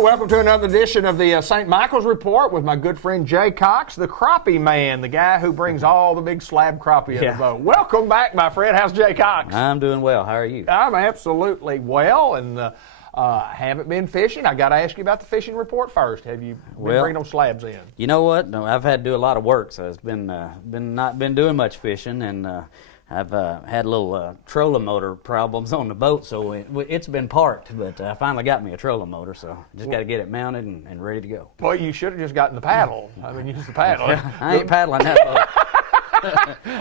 Well, welcome to another edition of the St. Michael's Report with my good friend Jay Cox, the crappie man, the guy who brings all the big slab crappie in the boat. Welcome back, my friend. How's Jay Cox? I'm doing well. How are you? I'm absolutely well, and haven't been fishing. I got to ask you about the fishing report first. Have you been bringing them slabs in? You know what? No, I've had to do a lot of work, so it's not been doing much fishing, and I've had a little trolling motor problems on the boat, so it's been parked, but I finally got me a trolling motor, so just got to get it mounted and ready to go. Well, you should have just gotten the paddle. I mean, use the paddle. I ain't paddling that boat.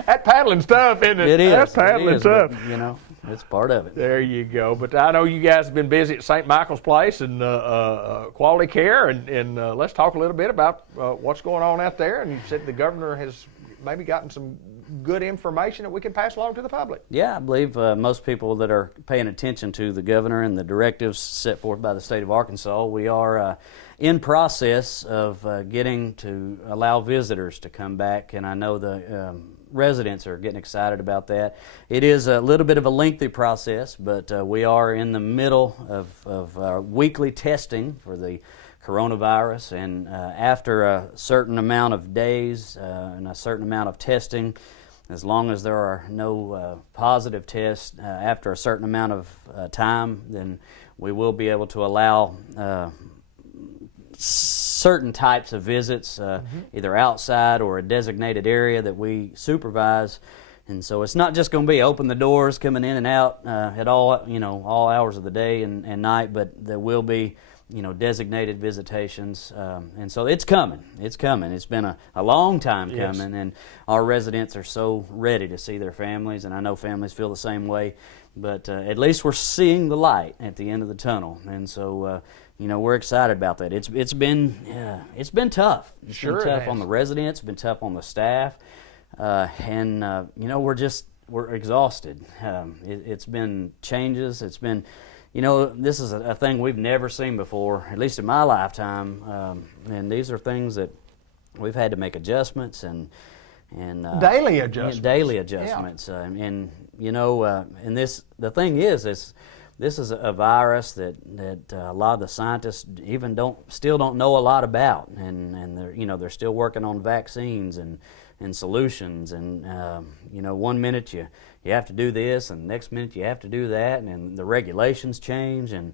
That paddling stuff, isn't it? It is. That's paddling stuff. But, you know, it's part of it. There you go. But I know you guys have been busy at St. Michael's Place and quality care, and let's talk a little bit about what's going on out there. And you said the governor has maybe gotten some good information that we can pass along to the public. Yeah, I believe most people that are paying attention to the governor and the directives set forth by the state of Arkansas, we are in process of getting to allow visitors to come back, and I know the residents are getting excited about that. It is a little bit of a lengthy process, but we are in the middle of our weekly testing for the coronavirus, and after a certain amount of days and a certain amount of testing, as long as there are no positive tests after a certain amount of time, then we will be able to allow certain types of visits, either outside or a designated area that we supervise. And so it's not just going to be open the doors, coming in and out at all hours of the day and night, but there will be designated visitations, and so it's coming. It's coming. It's been a long time coming, and our residents are so ready to see their families, and I know families feel the same way, but at least we're seeing the light at the end of the tunnel, and so we're excited about that. It's been tough. It's sure been tough on the residents. It's been tough on the staff, and we're exhausted. It's been changes. It's been this is a thing we've never seen before, at least in my lifetime, and these are things that we've had to make adjustments and daily adjustments. Yeah. And the thing is this is a virus that a lot of the scientists even still don't know a lot about, and they're still working on vaccines and solutions, and 1 minute you have to do this, and the next minute you have to do that, and the regulations change, and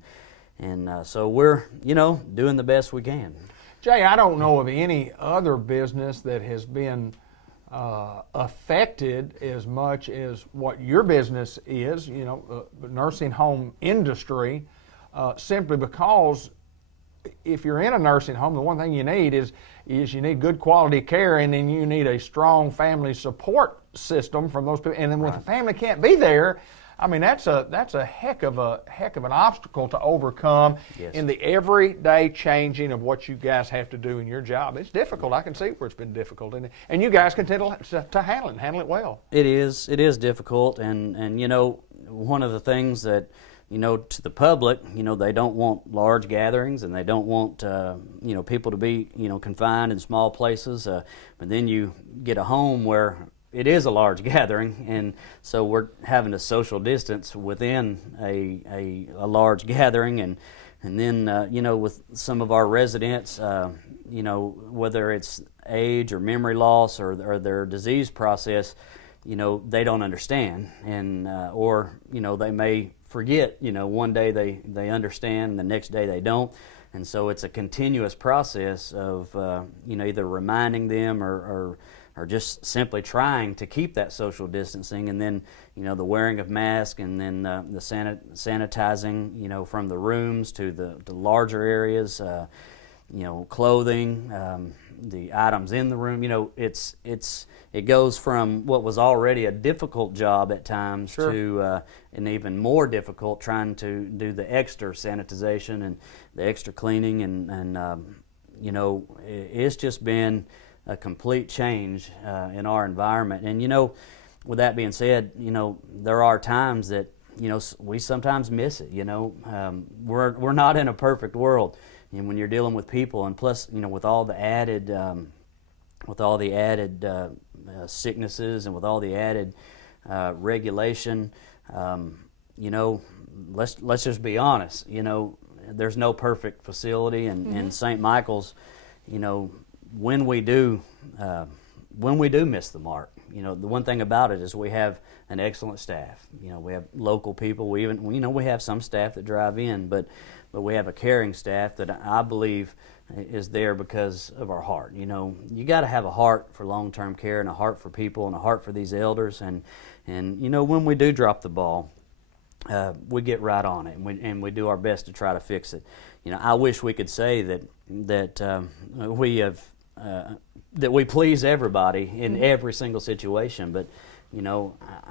so we're doing the best we can. Jay, I don't know of any other business that has been affected as much as what your business is, the nursing home industry, simply because if you're in a nursing home, the one thing you need is you need good quality care, and then you need a strong family support system from those people. And then when the family can't be there, I mean that's a heck of an obstacle to overcome in the everyday changing of what you guys have to do in your job. It's difficult. I can see where it's been difficult, and you guys continue to handle it well. It is difficult, and one of the things that to the public, they don't want large gatherings, and they don't want, people to be, confined in small places. But then you get a home where it is a large gathering, and so we're having to social distance within a large gathering, and then, with some of our residents, whether it's age or memory loss or their disease process, they don't understand, and or they may forget. One day they understand, and the next day they don't, and so it's a continuous process of either reminding them or just simply trying to keep that social distancing, and then the wearing of masks, and then the sanitizing from the rooms to the larger areas, clothing, the items in the room. It goes from what was already a difficult job at times to an even more difficult, trying to do the extra sanitization and the extra cleaning, and it's just been a complete change in our environment. And with that being said, there are times that we sometimes miss it. We're not in a perfect world, and when you're dealing with people, and plus with all the added sicknesses, and with all the added regulation, let's just be honest. there's no perfect facility, and St. Michael's, when we do miss the mark, the one thing about it is we have an excellent staff. We have local people. We have some staff that drive in, but we have a caring staff that I believe is there because of our heart. You got to have a heart for long-term care and a heart for people and a heart for these elders. And when we do drop the ball, we get right on it, and we do our best to try to fix it. I wish we could say that we please everybody in every single situation, but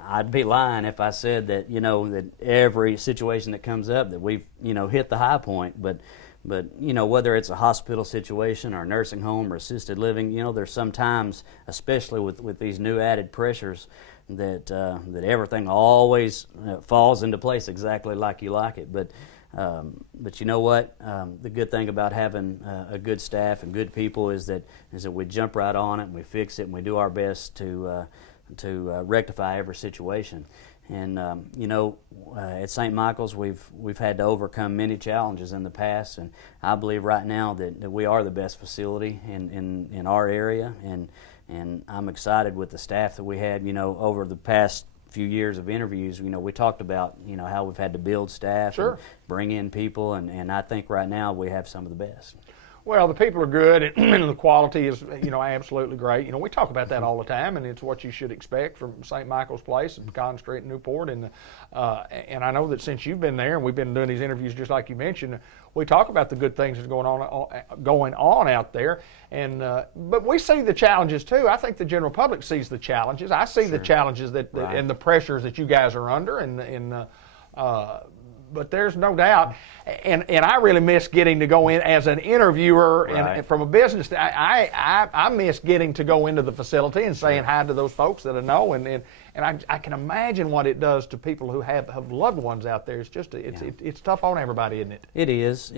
I'd be lying if I said that that every situation that comes up that we've hit the high point. But whether it's a hospital situation or a nursing home or assisted living, there's sometimes, especially with these new added pressures, that everything always falls into place exactly like you like it. But you know what? The good thing about having a good staff and good people is that we jump right on it and we fix it and we do our best to rectify every situation. And at St. Michael's, we've had to overcome many challenges in the past, and I believe right now that we are the best facility in our area, and I'm excited with the staff that we had. Over the past few years of interviews, we talked about how we've had to build staff, Sure, and bring in people, and I think right now we have some of the best. Well, the people are good, and the quality is, absolutely great. We talk about that all the time, and it's what you should expect from St. Michael's Place and Pecan Street in Newport. And I know that since you've been there, and we've been doing these interviews just like you mentioned, we talk about the good things that's going on out there. And but we see the challenges too. I think the general public sees the challenges. I see the challenges that Right. and the pressures that you guys are under, but there's no doubt, and I really miss getting to go in as an interviewer, Right. and from a business. I miss getting to go into the facility and saying hi to those folks that I know, and I can imagine what it does to people who have loved ones out there. It's just it's tough on everybody, isn't it? It is,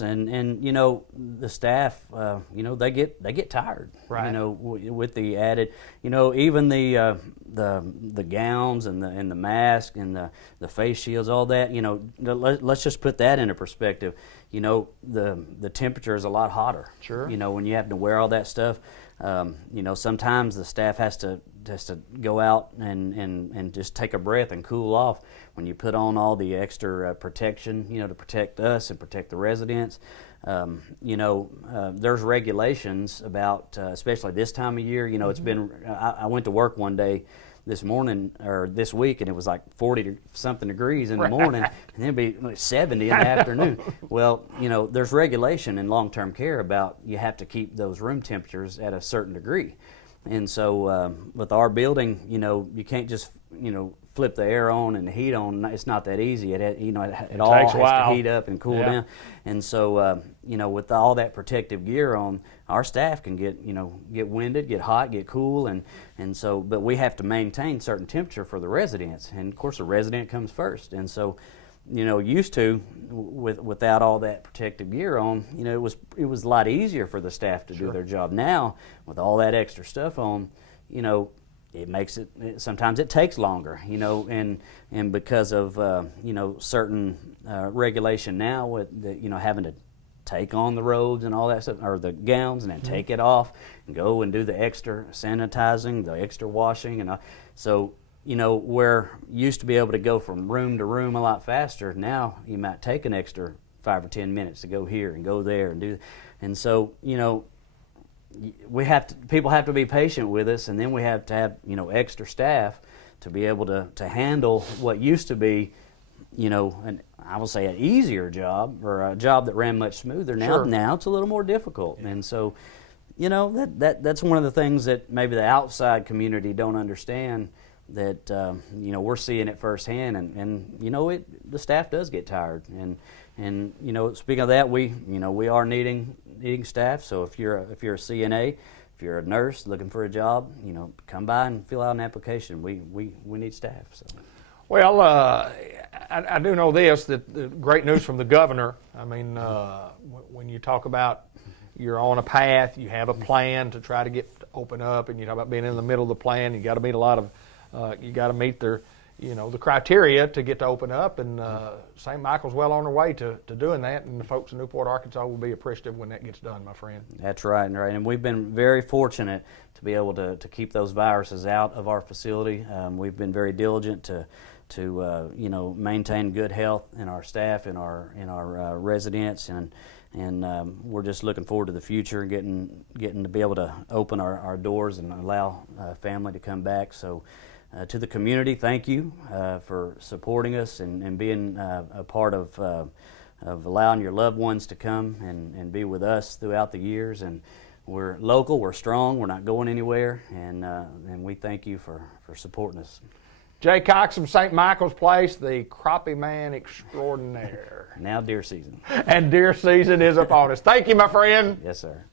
and the staff, they get tired, Right. with the added, even the gowns and the mask and the face shields, all that, let's just put that into perspective. The temperature is a lot hotter. Sure. When you have to wear all that stuff, sometimes the staff has to go out and just take a breath and cool off when you put on all the extra protection, to protect us and protect the residents. There's regulations about, especially this time of year. It's been. I went to work one day this morning or this week, and it was like 40-something degrees in the morning, and it'd be like 70 in the afternoon. Well, there's regulation in long-term care about you have to keep those room temperatures at a certain degree. And so with our building, you can't just, flip the air on and the heat on. It's not that easy. It all takes has a while to heat up and cool down. And so, with all that protective gear on, our staff can get winded, get hot, get cool, and so, but we have to maintain certain temperature for the residents. And of course, the resident comes first. And so, used to without all that protective gear on, it was a lot easier for the staff to do their job. Now, with all that extra stuff on, it makes it, sometimes it takes longer, and because of certain regulation now with the, having to take on the robes and all that stuff, or the gowns, and then take it off and go and do the extra sanitizing, the extra washing, and so. Where you used to be able to go from room to room a lot faster, now you might take an extra 5 or 10 minutes to go here and go there and do. And so, people have to be patient with us, and then we have to have, extra staff to be able to handle what used to be, I will say an easier job, or a job that ran much smoother. Now it's a little more difficult. Yeah. And so, that's one of the things that maybe the outside community don't understand. That we're seeing it firsthand, and the staff does get tired, and speaking of that, we are needing staff. So if you're a CNA, if you're a nurse looking for a job, come by and fill out an application. We need staff. So. Well, I do know this, that great news from the governor. I mean, when you talk about you're on a path, you have a plan to try to open up, and you talk about being in the middle of the plan, you got to meet a lot of. You got to meet their, the criteria to get to open up, and St. Michael's well on their way to doing that, and the folks in Newport, Arkansas will be appreciative when that gets done, my friend. That's right, and we've been very fortunate to be able to keep those viruses out of our facility. We've been very diligent to maintain good health in our staff, in our residents, and we're just looking forward to the future, getting to be able to open our doors and allow family to come back. So. To the community, thank you for supporting us and being a part of allowing your loved ones to come and be with us throughout the years. And we're local, we're strong, we're not going anywhere, and we thank you for supporting us. Jay Cox from St. Michael's Place, the crappie man extraordinaire. Now deer season. And deer season is upon us. Thank you, my friend. Yes, sir.